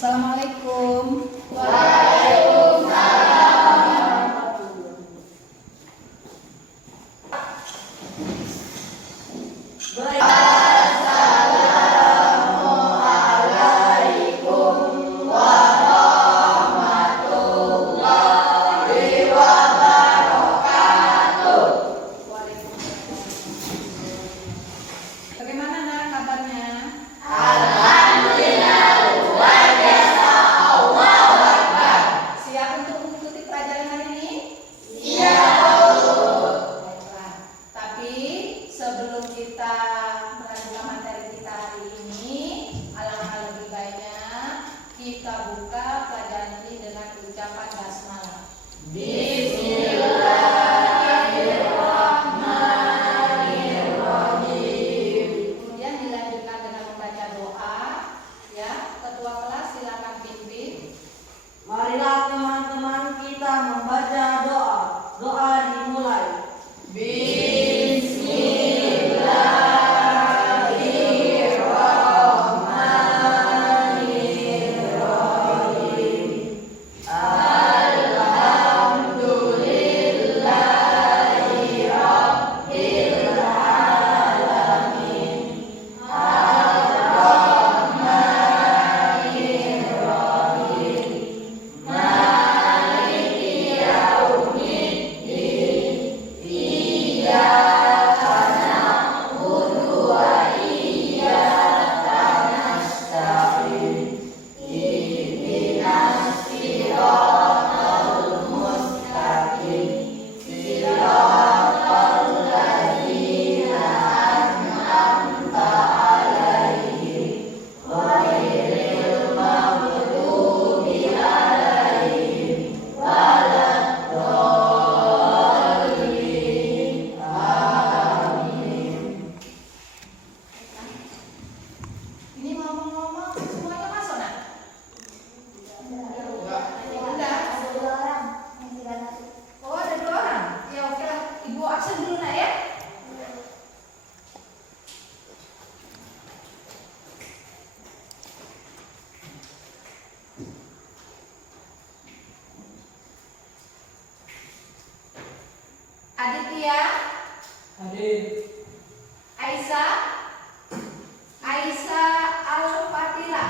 Assalamualaikum. Bagaimana nak kabarnya? Siap untuk mengikuti pelajaran hari ini? Baiklah. Tapi sebelum kita melanjutkan materi kita hari ini, alangkah lebih baiknya kita buka pelajaran ini dengan ucapan basmalah. Kemudian dilanjutkan dengan membaca doa. Ya, ketua kelas silakan pimpin. Marilah teman-teman kita membaca doa. Doa dimulai. Ini ngomong-ngomong semuanya masuk nak? Udah. Oh, ada 2 orang. Ya oke lah. Ibu absen dulu nak ya. Aditya, Hadir. Aisyah, Al-Fatila,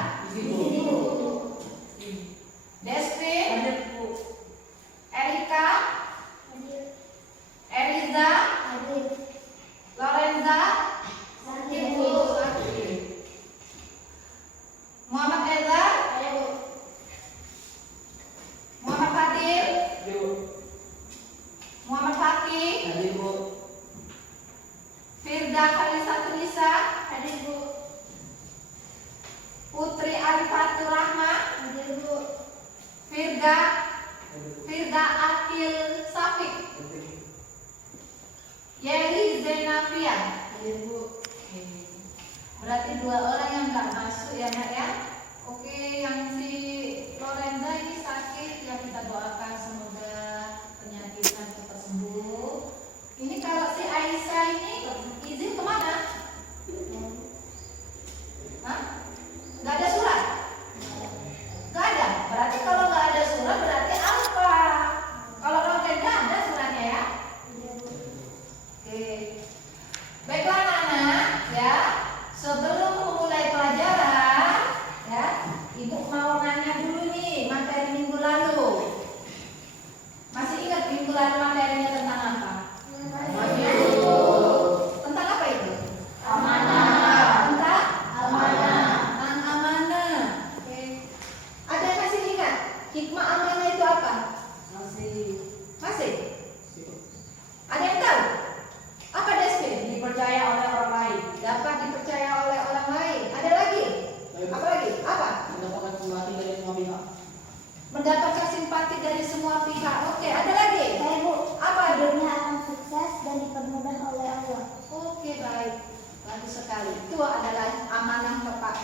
Destin, Hadir, Bu. Erika, Eliza, Lorenza, Muhammad Eza, Muhammad Fadil, Hadir, Bu. Muhammad Faki, Hadir, Bu. Firda Khalisatunisa, Putri Arifatul Rahma, Firda Akil Safik, Yeli Zainafian. Berarti 2 orang yang nggak masuk ya nak ya. Oke, yang si Lorenza ini sakit, yang kita doakan semoga penyakitnya cepat sembuh. Ini kalau si Aisyah ini izin kemana? Hah? Nggak ada surat? Nggak ada. Berarti kalau nggak ada surat berarti apa? Kalau Lorenza ada suratnya ya. Oke. Baiklah anak-anak ya. Sebelum memulai pelajaran ya, Ibu mau nanya dulu nih materi minggu lalu. Masih ingat minggu lalu materinya tentang apa? Tentang apa itu? Tentang amanah. Oke. Ada yang masih ingat? Hikmah amanah itu apa? Masih? Ada yang tahu? Apa Desvin? Dipercaya oleh orang lain. Dapat dipercaya oleh orang lain. Ada lagi? Apa lagi? Apa? Mendapatkan simpati dari semua pihak. Mendapatkan simpati dari semua pihak. Oke, ada lagi? Apa? Hidupnya akan sukses dan dipermudah oleh Allah. Oke, baik. Bagus sekali. Itu adalah amanah Bapak.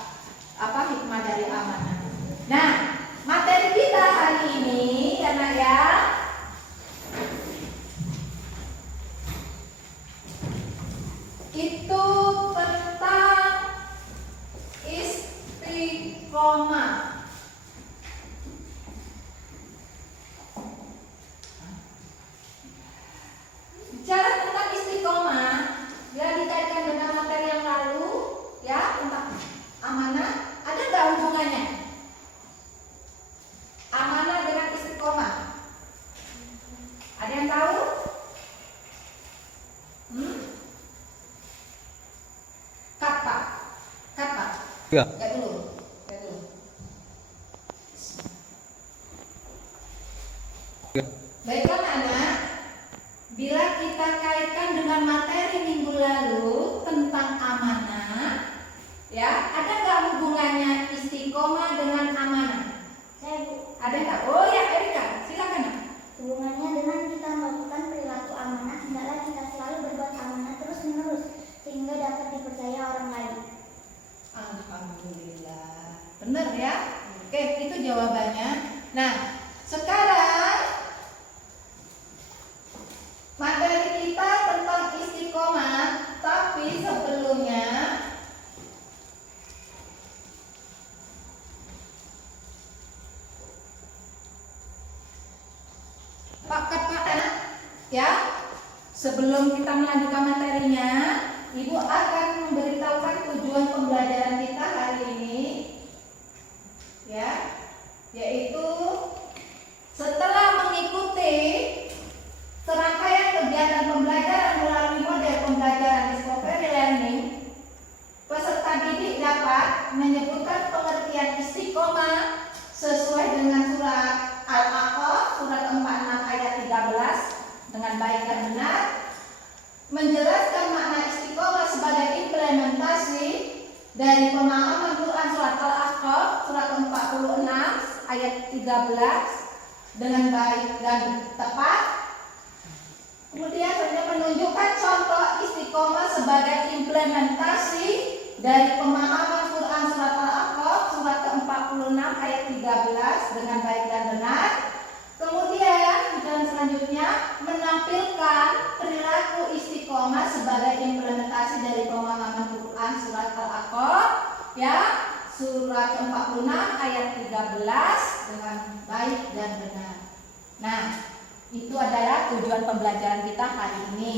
Apa hikmah dari amanah? Nah, materi kita hari ini karena ya itu tentang istiqomah. Lihat dulu. Lihat dulu. Baiklah anak, bila kita kaitkan dengan materi minggu lalu tentang amanah, ya, ada nggak hubungannya istiqomah dengan amanah? Saya Bu. Ada nggak? Oh ya, Erika, silakan. Nak. Hubungannya dengan kita melakukan perilaku amanah, hendaklah kita selalu berbuat amanah terus menerus sehingga dapat dipercaya orang lain. Alhamdulillah, benar ya? Oke, itu jawabannya. Nah, sekarang materi kita tentang istiqomah, tapi sebelumnya ya, sebelum kita melanjutkan materinya, Ibu akan memberitahukan tujuan pembelajaran kita hari ini, ya, yaitu setelah mengikuti serangkaian kegiatan pembelajaran melalui model pembelajaran discovery learning, peserta didik dapat menyebutkan pengertian istiqomah sesuai dengan surat Al-Aqaf surat 46 ayat 13 dengan baik dan benar, menjelaskan makna istiqomah sebagai implementasi dari pemahaman Quran surat Al-Aqaf surat 46 ayat 13 dengan baik dan tepat. Kemudian saya menunjukkan contoh istiqomah sebagai implementasi dari pemahaman Quran surat Al-Aqaf surat ke-46 ayat 13 dengan baik dan benar. Kemudian dan selanjutnya menampilkan perilaku istiqomah sebagai implementasi dari pemahaman Quran surat Al-Aqaf, ya, surat ke-46 ayat 13 dengan baik dan benar. Nah, itu adalah tujuan pembelajaran kita hari ini.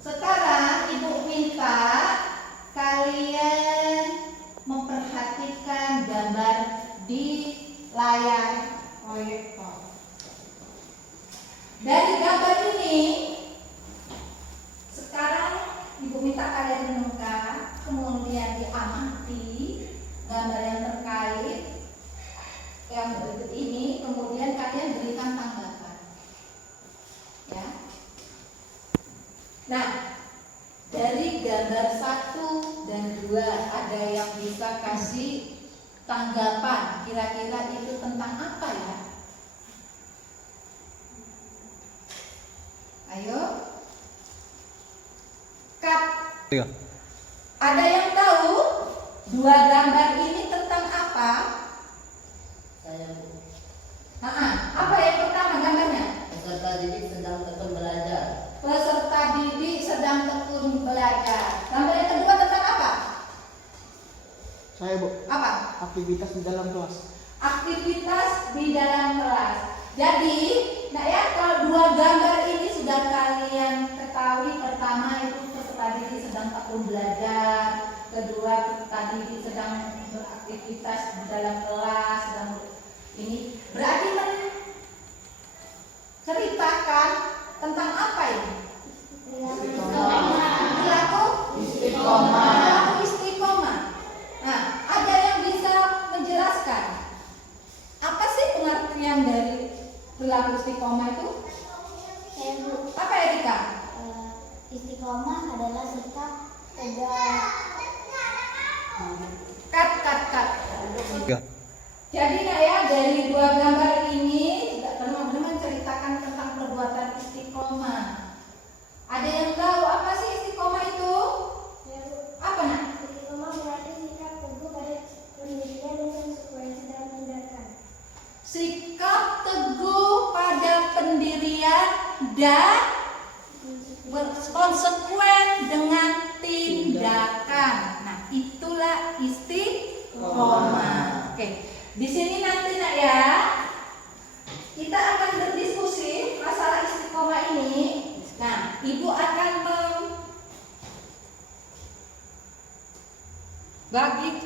Sekarang Ibu minta kalian memperhatikan gambar di layar proyektor. Dari gambar ini, sekarang Ibu minta kalian renungkan, kemudian diamati gambar yang terkait yang berikut ini, kemudian kalian berikan tanggapan, ya. Nah, dari gambar 1 dan 2 ada yang bisa kasih tanggapan, kira-kira itu tentang apa ya? Ayo, Kak. Ada yang tahu 2 gambar ini tentang apa? Saya Bu. Apa yang pertama gambarnya? Peserta didik sedang tekun belajar. Peserta didik sedang tekun belajar. Gambar yang kedua tentang apa? Saya Bu. Apa? Aktivitas di dalam kelas. Aktivitas di dalam kelas. Jadi, nah ya, kalau 2 gambar ini sudah kalian ketahui, pertama itu peserta didik sedang tekun belajar, kedua peserta didik sedang beraktivitas di dalam kelas, ini berarti menceritakan tentang apa ini? Perilaku istiqomah. Nah, ada yang bisa menjelaskan apa sih pengertian dari perilaku istiqomah itu? Saya Bu. Apa Erika? Istiqomah adalah sikap tegak. Cut. Jadi nak ya, dari 2 gambar ini benar-benar menceritakan tentang perbuatan istiqomah. Ada yang tahu apa sih istiqomah itu? Apa nak? Istiqomah berarti sikap teguh pada pendirian dan konsekuensi dalam tindakan. Sikap teguh pada pendirian dan konsekuen dengan tindakan. Nah, itulah istiqomah. Oke. Di sini nanti nak ya, kita akan berdiskusi masalah istiqomah ini. Nah, Ibu akan bagi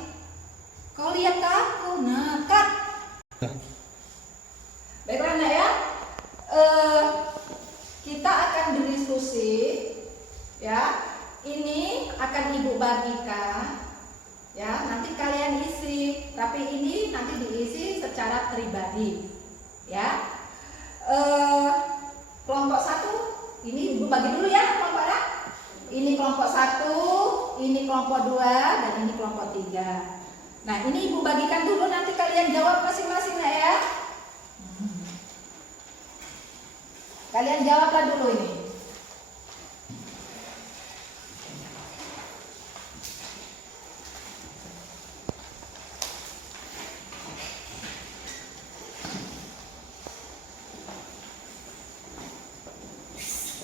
kau lihat ke aku, nah Kak. Baiklah nak ya, kita akan berdiskusi, ya. Ini akan Ibu Ibu bagikan, ya nanti kalian isi, tapi ini nanti diisi secara pribadi, ya. Kelompok 1 ini Ibu bagi dulu ya kelompoknya. Ini kelompok 1, ini kelompok 2, dan ini kelompok 3. Nah ini Ibu bagikan dulu, nanti kalian jawab masing-masing ya. Kalian jawablah dulu ini.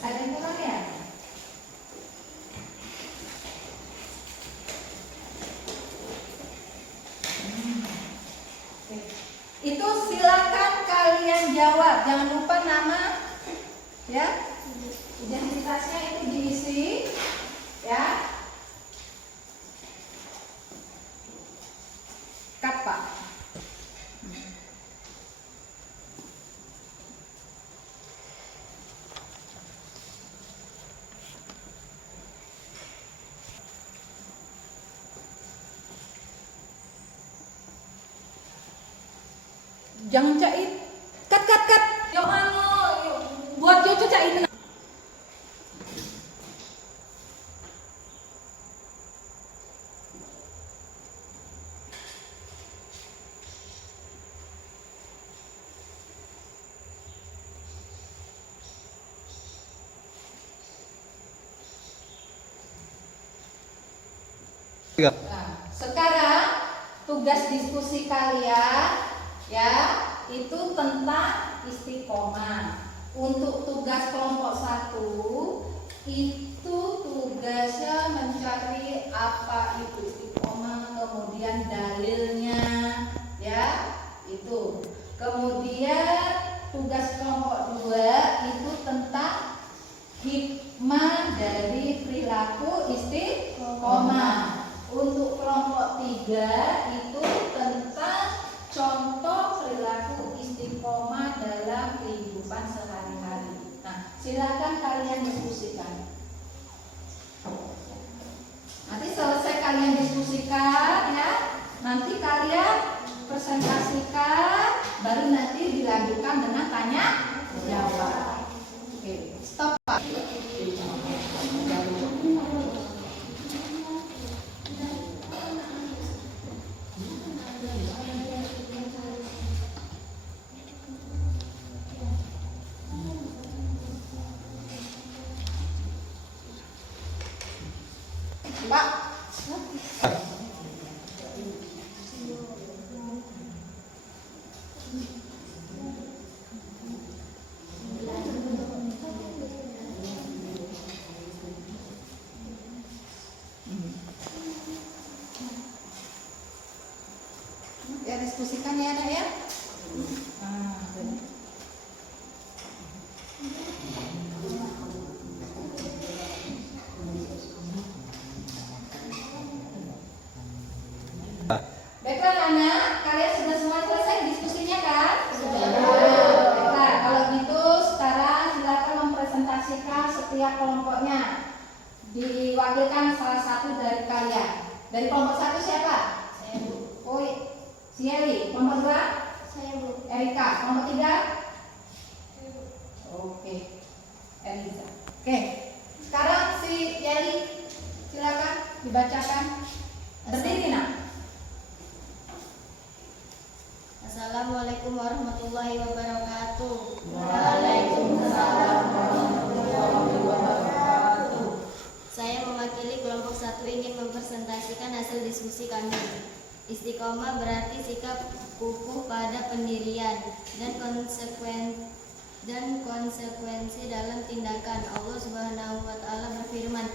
Ada yang kurang ya? Oke. Itu silakan kalian jawab. Jangan lupa nama, ya. Identitasnya itu diisi, ya. Cut, Pak. Jangan cait. Cut. Yang anu buat cucu cait. Nah, sekarang tugas diskusi kalian ya itu tentang istiqomah. Untuk tugas kelompok 1 itu tugasnya mencari apa itu istiqomah, kemudian dalilnya, ya itu. Kemudian tugas kelompok 2 itu tentang hikmah dari perilaku istiqomah. Untuk kelompok 3 itu tentang contoh perilaku istiqomah dalam kehidupan sehari-hari. Nah, silakan kalian diskusikan. Nanti selesai kalian diskusikan ya, nanti kalian presentasikan, baru nanti dilanjutkan dengan tanya jawab. Oke, stop Pak. Pak. Ya diskusikan ya Nak ya. Baiklah anak, kalian sudah semua selesai diskusinya kan? Sudah. Baiklah, kalau gitu sekarang silakan mempresentasikan setiap kelompoknya. Diwakilkan salah satu dari kalian. Dari kelompok 1 siapa? Saya Bu. Oh, si Eli. Kelompok 2? Saya Bu. Erika. Kelompok 3? Oke. Elisa. Oke. Sekarang si Eli, silakan dibacakan. Berdiri nak. Assalamualaikum warahmatullahi wabarakatuh. Waalaikumsalam warahmatullahi wabarakatuh. Saya mewakili kelompok 1 ingin mempresentasikan hasil diskusi kami. Istiqomah berarti sikap kukuh pada pendirian dan konsekuensi dalam tindakan. Allah Subhanahu wa taala berfirman,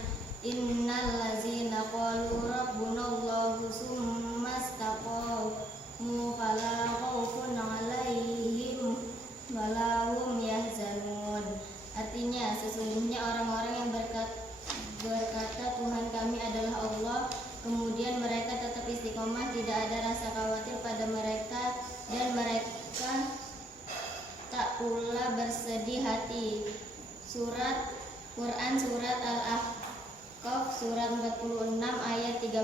"Innal ladzina qalu rabbunallahu tsumma istaqamu fala khaufun 'alaihim wa la hum yahzanun." Artinya, sesungguhnya orang-orang yang berkata Tuhan kami adalah Allah, kemudian mereka tetap istiqomah, tidak ada rasa khawatir pada mereka dan mereka tak pula bersedih hati. Quran Surat Qaf surat 46 ayat 13.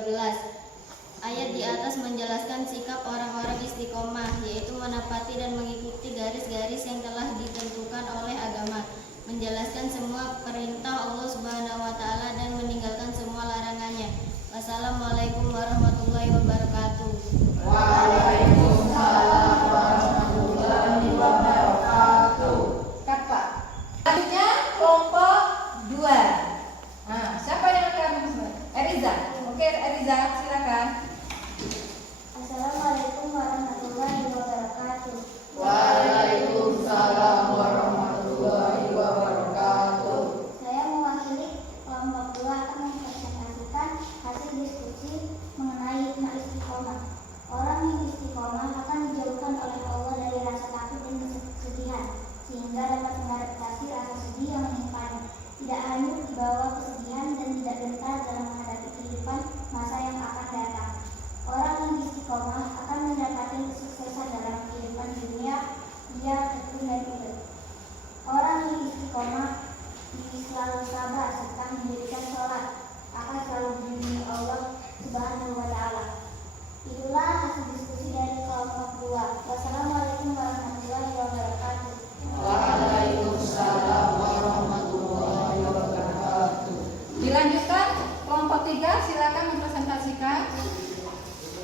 Ayat di atas menjelaskan sikap orang-orang istiqomah, yaitu menepati dan mengikuti garis-garis yang telah ditentukan oleh agama, menjalankan semua perintah Allah Subhanahu wa taala dan meninggalkan semua larangannya. Wassalamualaikum warahmatullahi wabarakatuh. Waalaikumsalam warahmatullahi wabarakatuh. Kata. Selanjutnya kelompok 2. Nah, siapa yang akan? Eriza. Oke, Eriza, silakan. Assalamualaikum warahmatullahi wabarakatuh. Waalaikumsalam warahmatullahi wabarakatuh. Saya mewakili kelompok 2 akan mempresentasikan hasil diskusi mengenai hikmah istiqomah. Orang yang istiqomah akan dijauhkan oleh Allah dari rasa takut dan kesedihan, sehingga dapat mengatasi rasa sedih yang menimpanya. Tidak hanyut di bawah kesedihan dan tidak gentar dalam menghadapi kehidupan masa yang akan datang. Orang yang istiqomah akan mendapatkan kesuksesan dalam kehidupan dunia, dia tekun dan ingat. Orang yang istiqomah selalu sabar serta mendirikan sholat, akan selalu dilindungi Allah Subhanahu wa taala. Itulah hasil diskusi dari kelompok 2. Wassalamualaikum warahmatullahi wabarakatuh. Waalaikumsalam warahmatullahi wabarakatuh. Dilanjutkan kelompok 3, silakan mempresentasikan.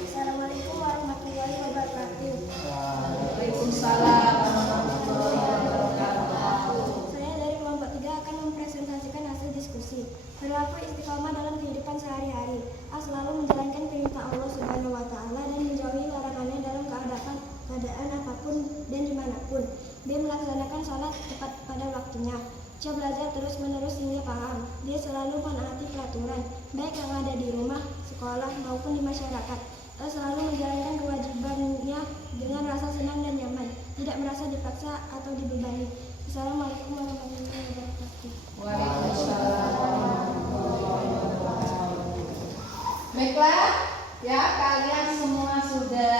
Assalamualaikum warahmatullahi wabarakatuh. Waalaikumsalam warahmatullahi wabarakatuh. Saya dari kelompok 3 akan mempresentasikan hasil diskusi. Berlaku istiqomah dalam kehidupan sehari-hari. A selalu menjalankan perintah Allah Subhanahu wa taala dan menjauhi larangannya dalam keadaan apapun dan dimanapun. B melaksanakan sholat tepat pada waktunya. C belajar terus-menerus hingga paham. D selalu menaati peraturan, baik yang ada di rumah, sekolah maupun di masyarakat. E selalu menjalankan kewajibannya dengan rasa senang dan nyaman, tidak merasa dipaksa atau dibebani. Assalamualaikum warahmatullahi wabarakatuh. Waalaikumsalam warahmatullahi wabarakatuh. Baiklah, ya kalian semua sudah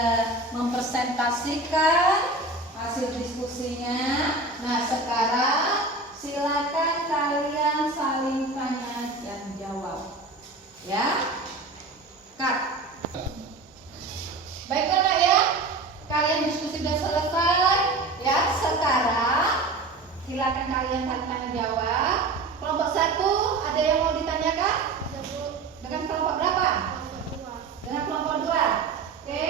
mempresentasikan hasil diskusinya. Nah, sekarang silakan kalian saling tanya dan jawab. Ya. Cut. Baiklah Nak ya. Kalian diskusi sudah selesai. Ya, sekarang silakan kalian saling tanya jawab. Kelompok 1 ada yang mau ditanyakan? Dengan kelompok berapa? Dengan kelompok 2. Oke,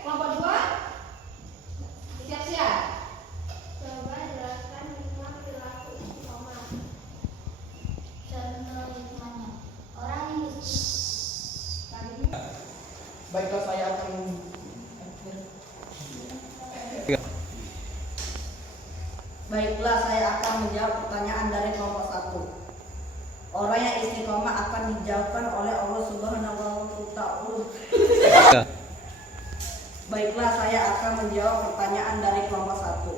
kelompok 2 siap-siap. Coba jelaskan hikmah perilaku istiqomah. Contoh hikmahnya. Orang yang Baiklah, saya akan Baiklah, saya akan menjawab pertanyaan dari kelompok 1. Orang yang istiqomah akan dijauhkan oleh Allah Subhanahu wa taala. Baiklah, saya akan menjawab pertanyaan dari kelompok 1.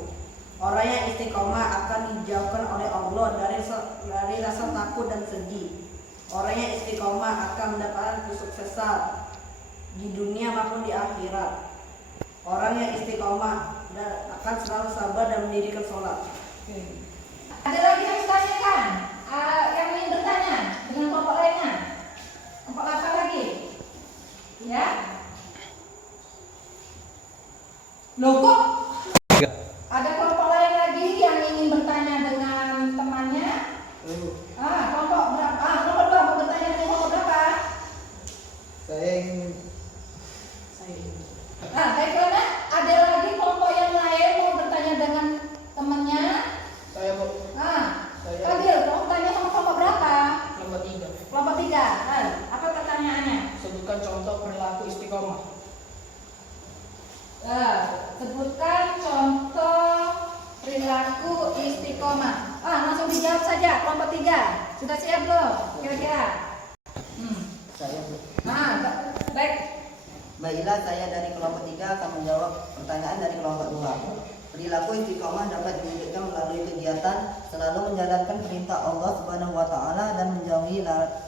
Orang yang istiqomah akan dijauhkan oleh Allah dari rasa takut dan sedih. Orang yang istiqomah akan mendapatkan kesuksesan di dunia maupun di akhirat. Orang yang istiqomah akan selalu sabar dan mendirikan sholat. Ada lagi yang ditanyakan? Yang ingin bertanya dengan kelompok lainnya? Kelompok apa lagi? Ya? Loh kok? Ada kelompok lain lagi yang ingin bertanya dengan temannya? Kelompok berapa? Kelompok 2 mau bertanya dengan kelompok berapa? saya ingin Baiklah Nak. Ada lagi kelompok yang lain mau bertanya dengan temannya? saya mau Fadil, kamu tanya sama kelompok berapa? kelompok 3. Kelompok 3. Apa pertanyaannya? Sebutkan contoh perilaku istiqomah. Sebutkan contoh perilaku istiqomah. Langsung dijawab saja kelompok 3. Sudah siap belum? Kira-kira? Saya Baik. Baiklah, saya dari kelompok 3 akan menjawab pertanyaan dari kelompok 2. Perilaku istiqomah dapat diwujudkan melalui kegiatan selalu menjalankan perintah Allah Subhanahu wa taala dan menjauhi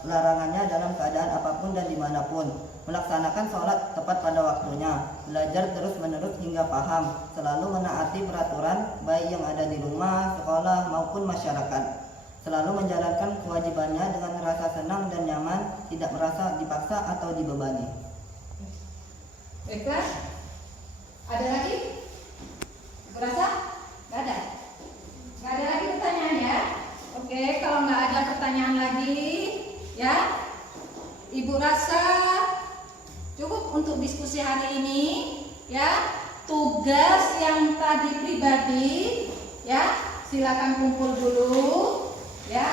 larangannya dalam keadaan apapun dan dimanapun. Melaksanakan sholat tepat pada waktunya, belajar terus-menerus hingga paham, selalu menaati peraturan baik yang ada di rumah, sekolah maupun masyarakat. selalu menjalankan kewajibannya dengan rasa senang dan nyaman, tidak merasa dipaksa atau dibebani. Baiklah. Ada lagi? Berasa? Gak ada? Gak ada lagi pertanyaan ya? Oke, kalau nggak ada pertanyaan lagi, ya, Ibu rasa cukup untuk diskusi hari ini, ya. Tugas yang tadi pribadi, ya, silakan kumpul dulu, ya.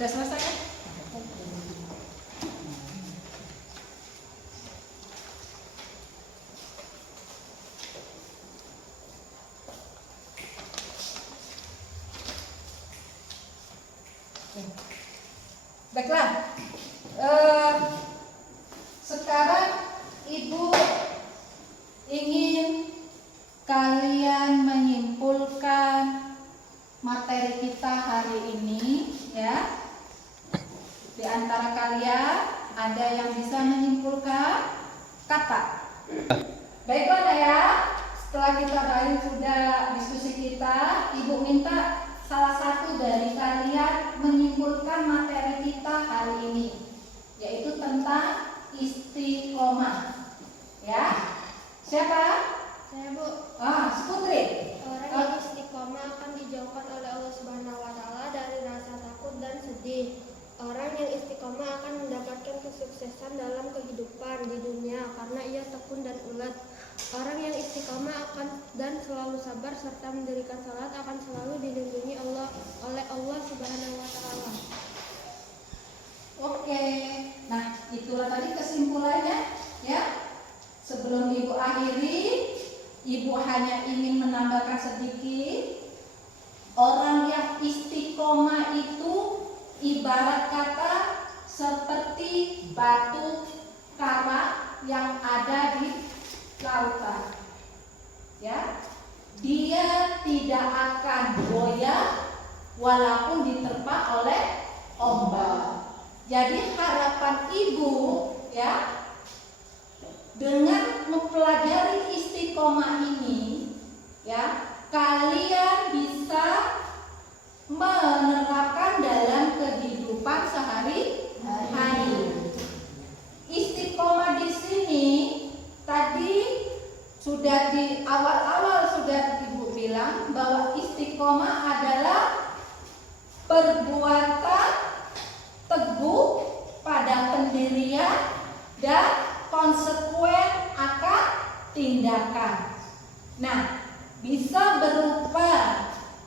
Udah selesai ya? Baiklah, sekarang Ibu ingin kalian menyimpulkan materi kita hari ini, ya. Di antara kalian ada yang bisa menyimpulkan kata. Baiklah ya, setelah kita balik sudah diskusi kita, Ibu minta salah satu dari kalian menyimpulkan materi kita hari ini, yaitu tentang istiqomah. Ya, siapa? Saya, Bu. Putri. Orang yang istiqomah akan dijauhkan oleh Allah Subhanahu wa taala dari rasa takut dan sedih. Orang yang istiqomah akan mendapatkan kesuksesan dalam kehidupan di dunia karena ia tekun dan ulet. Orang yang istiqomah akan dan selalu sabar serta mendirikan salat akan selalu dilindungi oleh Allah Subhanahu wa taala. Oke. Nah, itulah tadi kesimpulannya, ya. Sebelum Ibu akhiri, Ibu hanya ingin menambahkan sedikit. Orang yang istiqomah itu ibarat kata seperti batu karang yang ada di lautan. Ya. Dia tidak akan goyah walaupun diterpa oleh ombak. Jadi harapan Ibu, ya, dengan mempelajari istiqomah ini, ya, kalian bisa menerapkan dalam kehidupan sehari-hari. Istiqomah di sini tadi sudah di awal-awal sudah Ibu bilang bahwa istiqomah adalah perbuatan teguh pada pendirian dan konsekuen akan tindakan. Nah, bisa berupa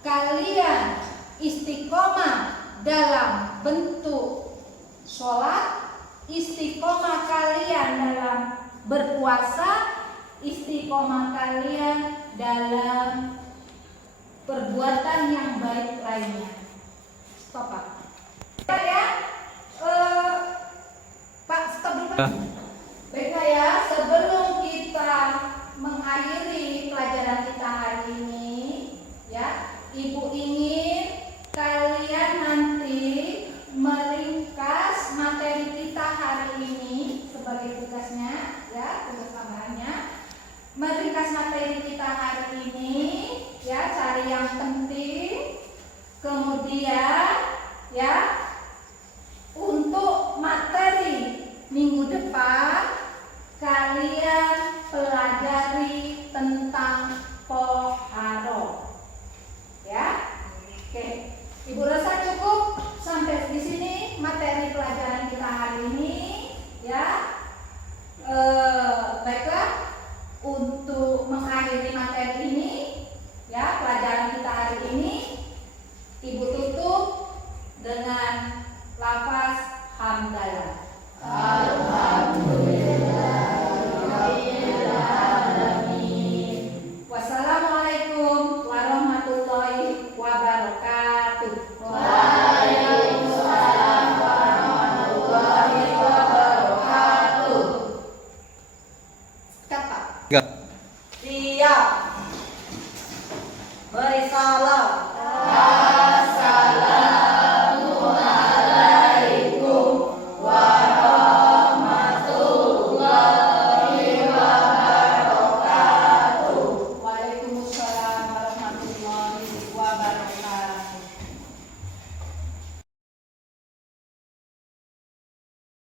kalian istiqomah dalam bentuk sholat, istiqomah kalian dalam berpuasa, istiqomah kalian dalam perbuatan yang baik lainnya. Stop, Pak. Ya, Pak, stop dulu, Pak. Baiklah ya, sebelum kita mengakhiri pelajaran kita hari ini, ya, Ibu ingin kalian nanti meringkas materi kita hari ini sebagai tugasnya, ya, tugas tambahannya. Meringkas materi kita hari ini, ya, cari yang penting. Kemudian, ya, untuk materi minggu depan kalian pelajari tentang poharo. Ya. Oke. Ibu rasa cukup sampai di sini materi pelajaran kita hari ini, ya. Baiklah, untuk mengakhiri materi ini, ya, pelajaran kita hari ini, Ibu tutup dengan lafaz hamdalah. Wassalamualaikum warahmatullahi wabarakatuh. Waalaikumsalam warahmatullahi wabarakatuh. Kata. Siap. Beri salam.